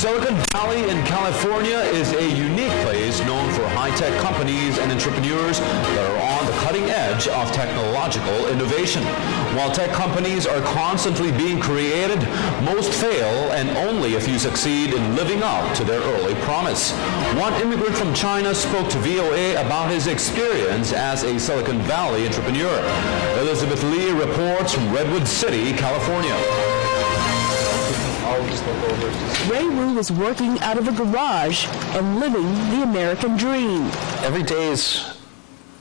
Silicon Valley in California is a unique place known for high-tech companies and entrepreneurs that are on the cutting edge of technological innovation. While tech companies are constantly being created, most fail and only a few succeed in living up to their early promise. One immigrant from China spoke to VOA about his experience as a Silicon Valley entrepreneur. Elizabeth Lee reports from Redwood City, California. Ray Wu is working out of a garage and living the American dream. Every day is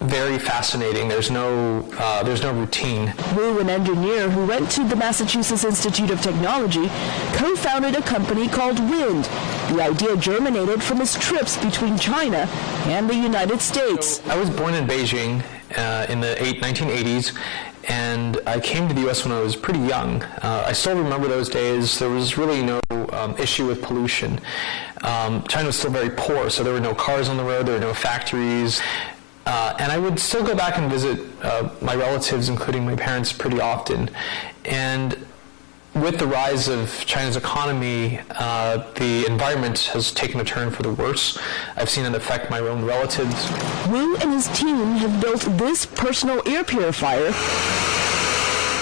very fascinating. There's no routine. Wu, an engineer who went to the Massachusetts Institute of Technology, co-founded a company called Wind. The idea germinated from his trips between China and the United States. I was born in Beijing in the 1980s, and I came to the U.S. when I was pretty young. I still remember those days. There was really no issue with pollution. China was still very poor, so there were no cars on the road, there were no factories. And I would still go back and visit my relatives, including my parents, pretty often. And with the rise of China's economy, the environment has taken a turn for the worse. I've seen it affect my own relatives. Wu and his team have built this personal air purifier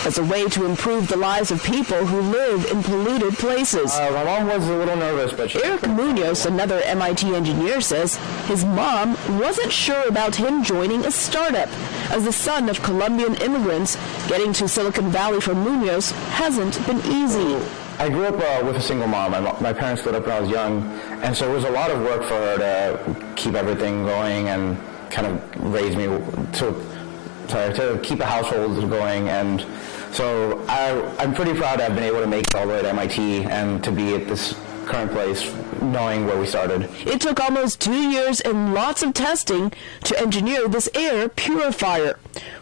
as a way to improve the lives of people who live in polluted places. My mom was a little nervous, but Eric Munoz, another MIT engineer, says his mom wasn't sure about him joining a startup. As the son of Colombian immigrants, getting to Silicon Valley for Munoz hasn't been easy. I grew up with a single mom. My parents split up when I was young, and so it was a lot of work for her to keep everything going and kind of raise me to keep a household going. And so I'm pretty proud to have been able to make it all the way to MIT and to be at this current place, knowing where we started. It took almost 2 years and lots of testing to engineer this air purifier.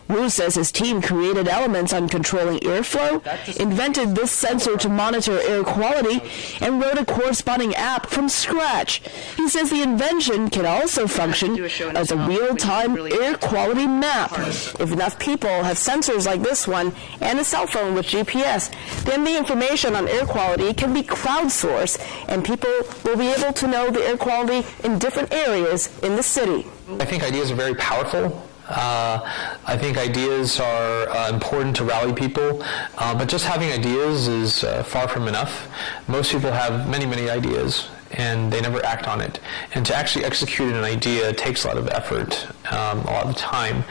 Wu says his team created elements on controlling airflow, invented this sensor to monitor air quality, and wrote a corresponding app from scratch. He says the invention can also function as a real-time air quality map. If enough people have sensors like this one and a cell phone with GPS, then the information on air quality can be crowdsourced, and people will be able to know the air quality in different areas in the city. I think ideas are very powerful. I think ideas are important to rally people, but just having ideas is far from enough. Most people have many, many ideas, and they never act on it. And to actually execute an idea takes a lot of effort, a lot of time.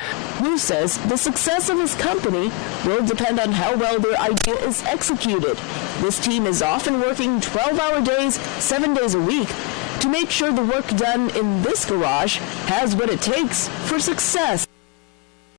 Wu says the success of his company will depend on how well their idea is executed. This team is often working 12-hour days, 7 days a week, to make sure the work done in this garage has what it takes for success.